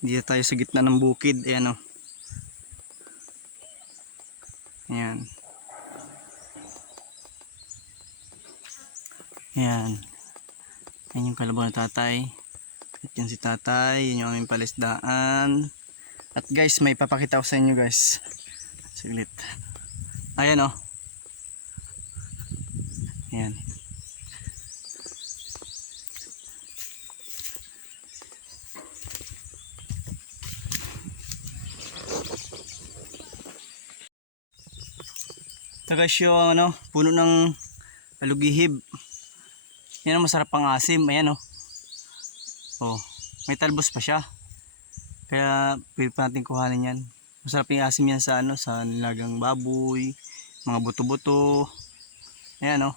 Dito tayo sa gitna ng bukid. Ayan o. Ayan. Ayan. Ayan yung kalabaw na tatay. At yan si tatay. Yan yung aming palisdaan. At guys, may papakita ko sa inyo guys. Saglit. Ayan o. Ayan. Ito guys yung puno ng alugihib. Yan ang masarap pang asim. Ayan o. Oh, may talbos pa siya. Kaya pwede pa natin kuhanin yan. Masarap yung asim yan sa sa nilagang baboy, mga buto-buto. Ayan o.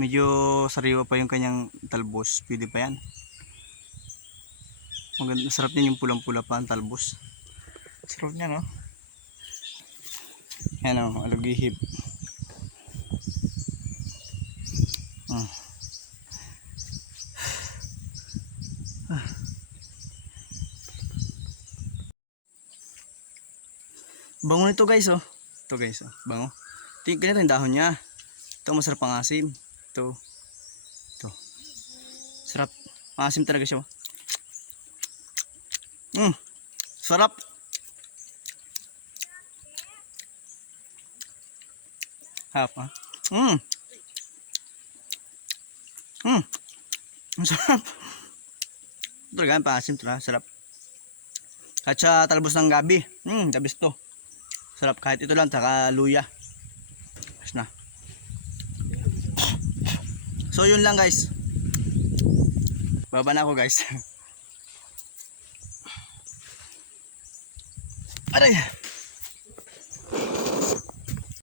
Medyo sariwa pa yung kanyang talbos. Pwede pa yan. Masarap din yung pulang-pula pa ang talbos. Sarap niya no. Ayan o, alugihib. Bango nito guys oh. Ito guys oh, bango. Ganito yung dahon niya. Ito masarap ang asim. Ito. Sarap. Asim talaga siya. Sarap. Harap ah. Masarap. Talaga ang paasim ito na. Sarap. Kahit sa talbos ng gabi. The best to. Sarap kahit ito lang. Saka luya. Ayos na. So yun lang guys. Baba na ako guys. Aray.